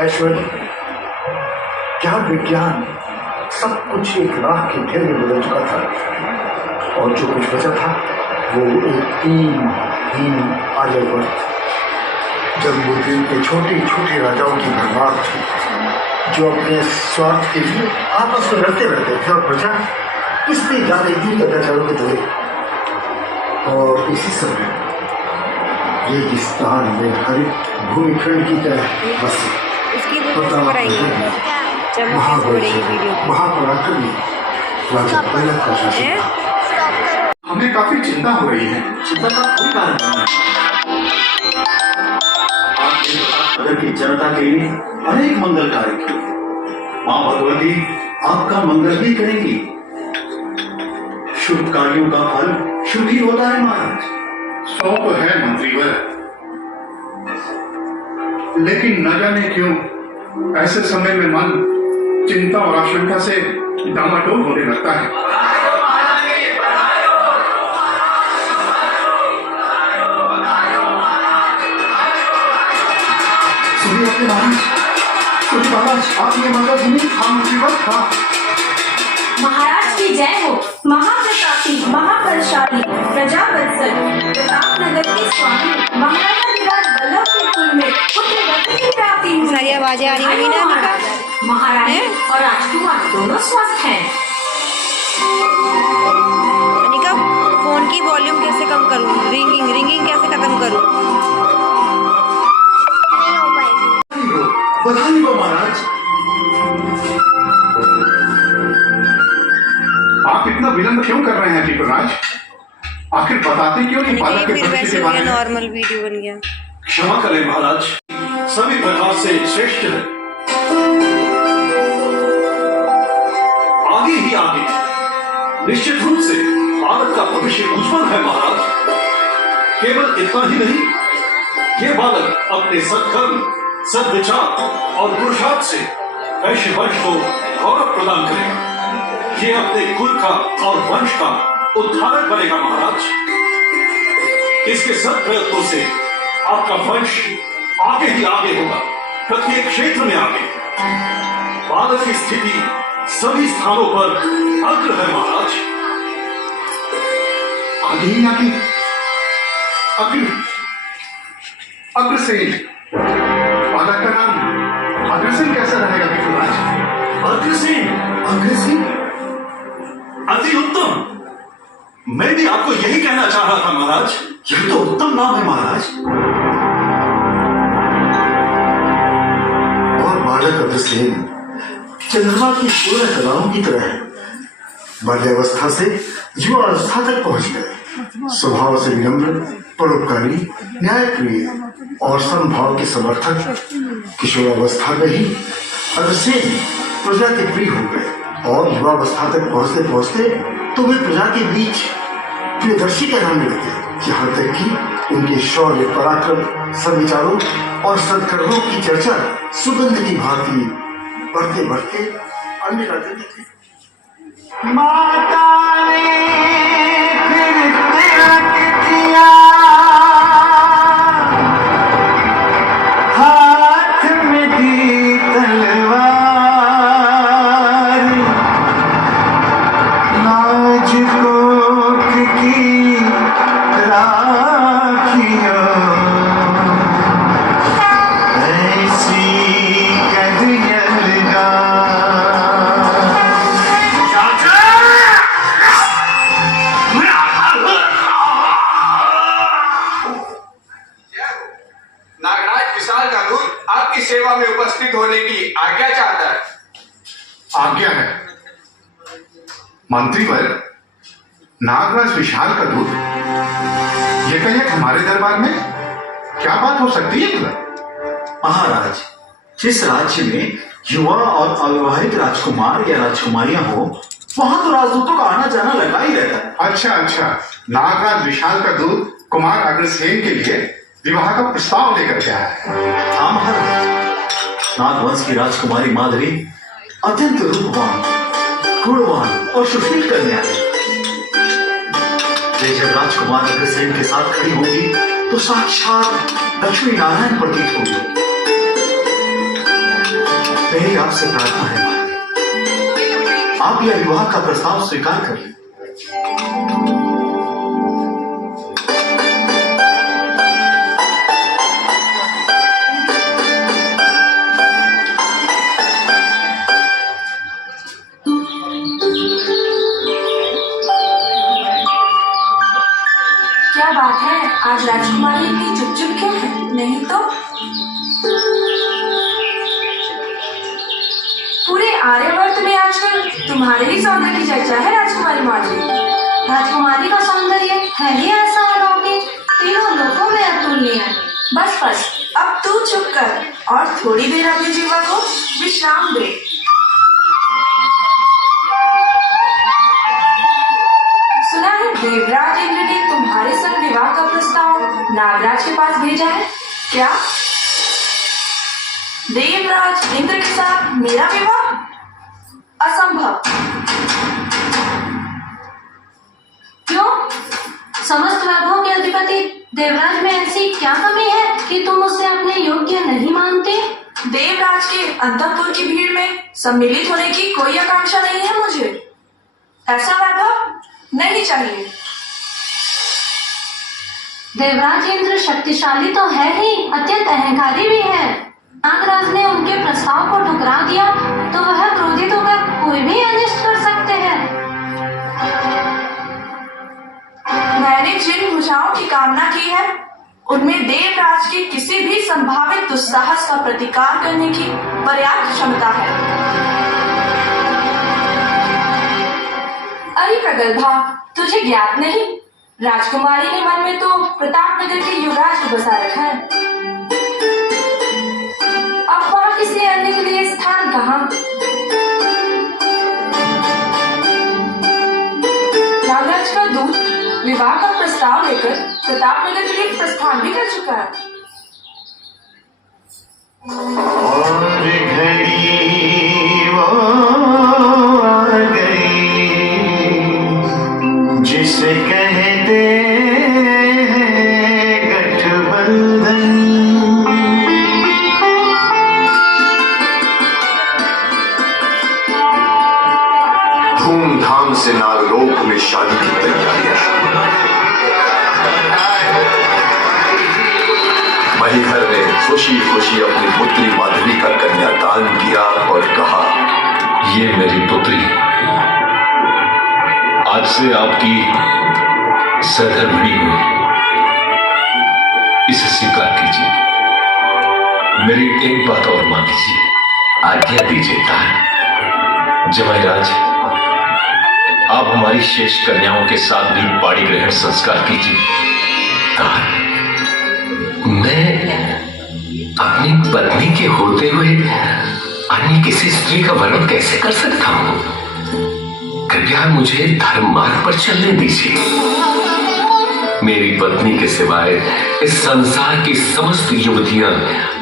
ऐश्वर्य, क्या विज्ञान सब कुछ एक राख के ढेर में बदल चुका था और जो कुछ बचा था वो एक हीन आर्यवर्त, जम्बूद्वीप के छोटे छोटे राजाओं की भरमार थी जो अपने स्वार्थ के लिए आपस में लड़ते रहते थे और प्रजा किसने जाने दी अत्याचारों के दौरे। और इसी समय रेगिस्तान में हरित भूमिखंड की तरह बसे महापराक्रमी राजा पहला का शासन। हमें काफी चिंता हो रही है। चिंता का कोई कारण नहीं है। आपने नगर की जनता के लिए अनेक मंगल कार्य किए। माँ भगवती आपका मंगल भी करेंगी। शुभ कार्यों का फल शुभ ही होता है महाराज। सौ तो है मंत्रीवर, लेकिन न जाने क्यों ऐसे समय में मन चिंता और आशंका से डामाडोल होने लगता है। सुनिए अपने महाराज, आप ये मंगल सुनिए। हाँ मंत्रीवर, हाँ। महाराज की जय हो। महाप्रतापी, महाबलशाली, प्रजावत्सल, प्रतापनगर के स्वामी महाराजा विराट वल्लभ के कुल में पुत्र रत्न की प्राप्ति हुई। सारी आवाजें आ रही होंगी ना अनिका? महारानी और राजकुमार दोनों स्वस्थ हैं। अनिका, फोन की वॉल्यूम कैसे कम करूं? रिंगिंग कैसे खत्म करूं? बधाई हो महाराज। आप इतना विलंब क्यों कर रहे हैं दीपराज? आखिर बताते क्यों नहीं बालक के फिर भविष्य वैसे के हो बारे गया, में? नॉर्मल वीडियो बन गया। क्षमा करें महाराज, सभी प्रकार से श्रेष्ठ है। आगे ही आगे निश्चित रूप से बालक का भविष्य उज्जवल है महाराज। केवल इतना ही नहीं, ये बालक अपने सत्कर्म, सद्विचार और पुरुषार्थ से वैश्य वंश को गौरव प्रदान करेगा। ये अपने कुल का और वंश का उद्धारक बनेगा महाराज। इसके सब प्रयत्नों से आपका वंश आगे ही आगे होगा, प्रत्येक क्षेत्र में आगे। बालक की स्थिति सभी स्थानों पर अग्र है महाराज। आगे ही आगे अग्रसेन। बालक का नाम अग्रसेन कैसा रहेगा दीपराज? अग्रसेन अति उत्तम। मैं भी आपको यही कहना चाह रहा था महाराज। यह तो उत्तम नाम है महाराज। और बालक अग्रसेन चंद्रमा की पूर्ण कलाओं की तरह है। बाल्यावस्था से युवा अवस्था तक पहुंच गए। स्वभाव से विनम्र, परोपकारी, न्यायप्रिय और समभाव के समर्थक किशोरावस्था में ही अग्रसेन प्रजा के प्रिय हो गए और युवावस्था तक पहुंचते पहुंचते तो वे प्रजा के बीच प्रियदर्शी कहलाने लगे, यहाँ तक कि उनके शौर्य, पराक्रम, सद्विचारों और सत्कर्मों की चर्चा सुगंध की भांति बढ़ते बढ़ते अन्य राज्यों में थी। माता ने फिर त्याग किया, हाथ में दी तलवार, लाज कोख की राखियों, ऐसी कदियलगा। नागराज विशाल का दूत आपकी सेवा में उपस्थित होने की आज्ञा चाहता है। आज्ञा है मंत्रीवर। नागराज विशाल का दूत ये कहे हमारे दरबार में क्या बात हो सकती है? महाराज, जिस राज्य में युवा और अविवाहित राजकुमार या राजकुमारियां हो, वहां तो राजदूतों का आना जाना लगा ही रहता है। अच्छा, नागराज विशाल का दूत कुमार अग्रसेन के लिए विवाह का प्रस्ताव लेकर के आया है। हाँ महाराज, नागवंश की राजकुमारी माधवी अत्यंत रूपवान, गुणवान और सुशील कन्या है। वे जब राजकुमार अग्रसेन के साथ खड़ी होगी तो साक्षात लक्ष्मी नारायण प्रतीत होगी। मेरी आपसे प्रार्थना है आप यह विवाह का प्रस्ताव स्वीकार करें। क्या बात है, आज राजकुमारी इतनी चुप चुप क्यों है? नहीं तो पूरे आर्यवर्त में आजकल तुम्हारे ही सौंदर्य की चर्चा है राजकुमारी मार्जी। राजकुमारी का सौंदर्य है ही ऐसा अलौकिक, तीनों लोकों में अतुल्य। बस बस, अब तू चुप कर और थोड़ी देर अपनी जीवा को विश्राम दे। सुना है देवराज इंद्र ने तुम्हारे संग विवाह का प्रस्ताव नागराज के पास भेजा है क्या? देवराज इंद्र के साथ मेरा विवाह? असंभव। क्यों? समस्त वैभव के अधिपति देवराज में ऐसी क्या कमी है कि तुम उसे अपने योग्य नहीं मानते? देवराज के अंतःपुर की भीड़ में सम्मिलित होने की कोई आकांक्षा नहीं है मुझे। ऐसा वैभव नहीं चाहिए। देवराज इंद्र शक्तिशाली तो है ही, अत्यंत अहंकारी भी है। नागराज ने उनके प्रस्ताव को ठुकरा दिया तो वह क्रोधित होकर कोई भी अनिष्ट कर सकते हैं। मैंने जिन भुजाओं की कामना की है उनमें देवराज के किसी भी संभावित दुस्साहस का प्रतिकार करने की पर्याप्त क्षमता है। अरे प्रगल्भा, तुझे ज्ञात नहीं, राजकुमारी के मन में तो प्रतापनगर के युवराज को बसा रखा है। अब वहां किसी अन्य के लिए स्थान कहाँ? नागराज का दूत विवाह का प्रस्ताव लेकर प्रतापनगर के लिए प्रस्थान भी कर चुका है। और घड़ी वो आ गई जिसे कहते हैं गठबंधन। धूमधाम से नागलोक में शादी की तैयारियां शुरू। महीधर ने खुशी खुशी अपनी पुत्री माधवी का कन्यादान किया और कहा, ये मेरी पुत्री आज से आपकी सहधर्मिणी हुई, इसे स्वीकार कीजिए। मेरी एक बात और मान लीजिए। आज्ञा दीजिए जमाईराज, आप हमारी शेष कन्याओं के साथ भी पाणी ग्रहण संस्कार कीजिए। मैं अपनी पत्नी के होते हुए अन्य किसी स्त्री का वरण कैसे कर सकता हूँ? कृपया मुझे धर्म मार्ग पर चलने दीजिए। मेरी पत्नी के सिवाय इस संसार की समस्त युवतियां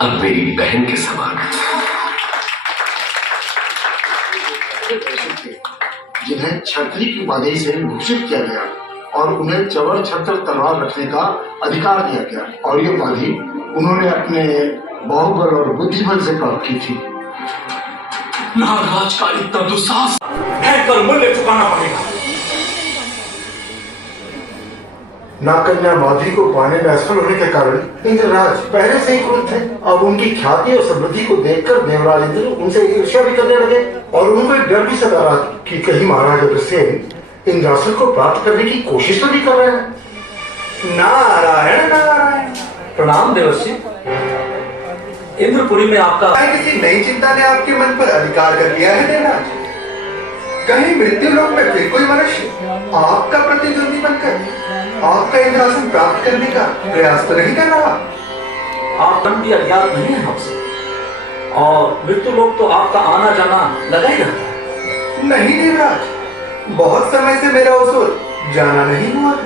अब मेरी बहन के समान हैं। जिन्हें छत्री की उपाधि से भूषित किया गया और उन्हें चवर छत्र तलवार रखने का अधिकार दिया गया, और ये उपाधि उन्होंने अपने बाहुबल और बुद्धिबल से प्राप्त की थी। नागराज का इतना दुस्साहस है, कर मूल्य चुकाना पड़ेगा। नागकन्या माधवी को पाने में असफल होने के कारण इंद्रराज पहले से ही क्रुद्ध थे। अब उनकी ख्याति और समृद्धि को देखकर देवराज इंद्र उनसे ईर्ष्या भी करने लगे और उनको एक डर भी सता रहा कि कहीं महाराज अग्रसेन इंद्रासन को प्राप्त करने की कोशिश तो नहीं कर रहे हैं। नारायण नारायण। प्रणाम देवर्षि। इंद्रपुरी में आपका किसी नई चिंता ने आपके मन पर अधिकार कर लिया है देवराज? कहीं मृत्यु लोक में फिर कोई मनुष्य आपका प्रतिद्वंदी बनकर आपका इंद्रासन प्राप्त करने का प्रयास तो नहीं कर रहा? आप मन भी अज्ञात नहीं है हमसे, और मृत्यु लोक तो आपका आना जाना लगा ही रहता है। नहीं देवराज, बहुत समय से मेरा उस ओर जाना नहीं हुआ है।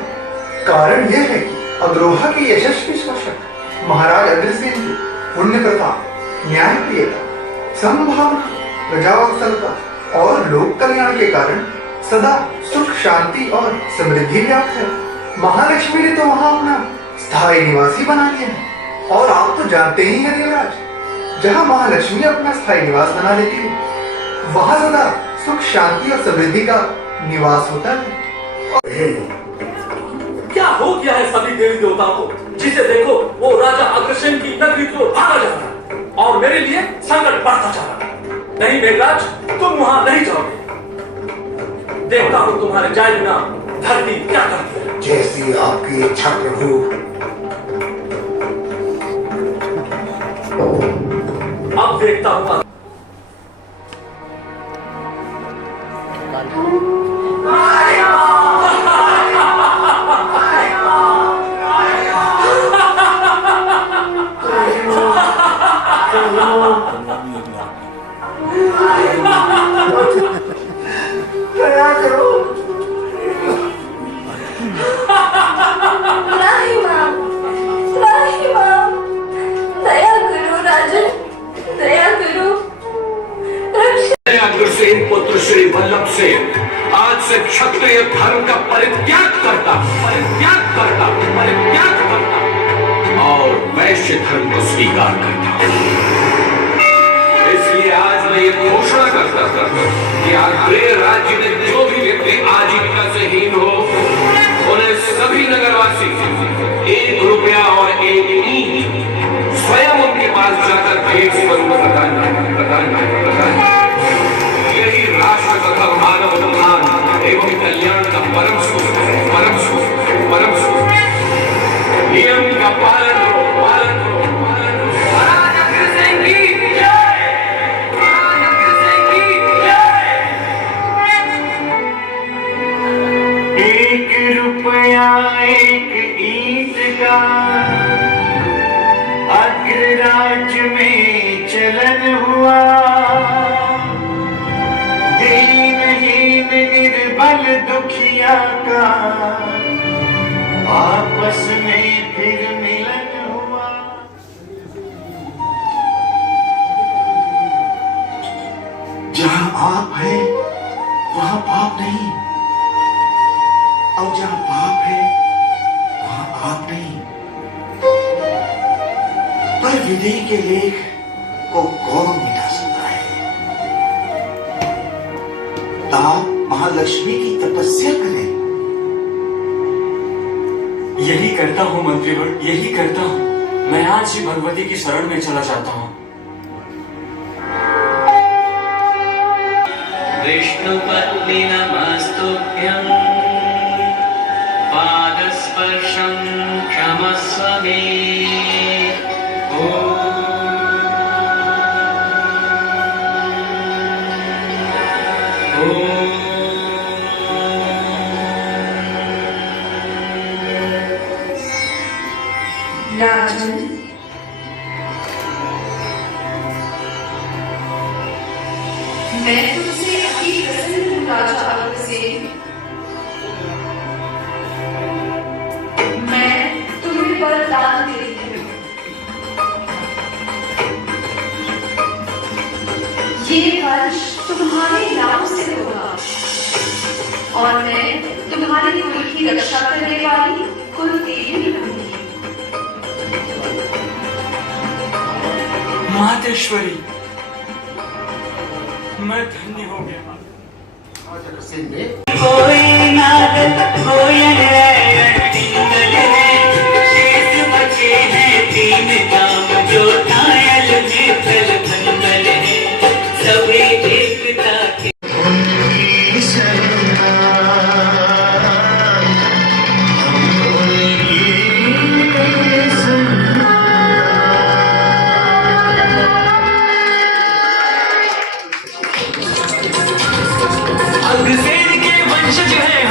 कारण यह है कि अग्रोहा के यशस्वी शासक महाराज अग्रसेन की पुण्य प्रताप, न्याय प्रियता, समभावना, प्रजावत्सलता और लोक कल्याण के कारण सदा सुख, शांति और समृद्धि व्याप्त है। महालक्ष्मी ने तो वहां अपना स्थायी निवासी बना लिया है। और आप तो जानते ही हैं देवराज, जहाँ महालक्ष्मी अपना स्थायी निवास बना लेती है, वहाँ सदा सुख शांति और समृद्धि का निवास होता है। क्या हो गया है सभी देवी देवताओं को? जिसे देखो वो राजा अग्रसेन की नगरी की ओर भागा जा रहा है और मेरे लिए संकट बढ़ता जा रहा है। नहीं मेघराज, तुम वहां नहीं जाओगे। देवता को तुम्हारे जाए बिना धरती क्या करती है? जैसी आपकी इच्छा प्रभु। अब देखता हुआ दया करो। नहीं माँ, नहीं माँ, दया करो राजन, दया करो। अग्रसेन पुत्र श्री वल्लभ से आज से क्षत्रिय धर्म का परित्याग करता और वैश्य धर्म को स्वीकार करता। इसलिए आज मैं ये घोषणा करता कि आग्नेय राज्य में जो भी व्यक्ति आजीविका से हीन हो, उन्हें सभी नगरवासी 1 रुपया और 1 ईंट स्वयं उनके पास जाकर भेंट स्वरूप प्रदान। यही राष्ट्र तथा मानव उत्थान एवं कल्याण का परम सुख। नियम का पालन करो। महाराज अग्रसेन की जय। एक रुपया 1 ईंट का अग्रराज्य में चलन हुआ। दीनहीन निर्बल दुखिया का आपस में फिर मिलन हुआ। जहाँ आप हैं वहाँ पाप नहीं, और जहाँ पाप है वहाँ आप नहीं। पर विधि के लेख को कौन मिटा सकता है? आप महालक्ष्मी की तपस्या करें। यही करता हूँ मंत्रीवर, यही करता हूँ। मैं आज ही भगवती की शरण में चला जाता हूँ। विष्णुपत्नी नमस्तुभ्यं पादस्पर्शं क्षमस्व मे। राजन, मैं तुमसे अति प्रसन्न हूँ राजा अग्रसेन। मैं तुम्हें वरदान देती हूँ। ये वंश तुम्हारे नाम से होगा और मैं तुम्हारी कुल की रक्षा करने वाली कुल देवी बनूंगी। मातेश्वरी, मैं धन्य हो गया। कोई नागल कोयल है, टिंगल है, शेष बचे हैं 3 काम जो घायल में फल फंगल है, सभी एकता के उनकी शरणा, अग्रसेन के वंशज हैं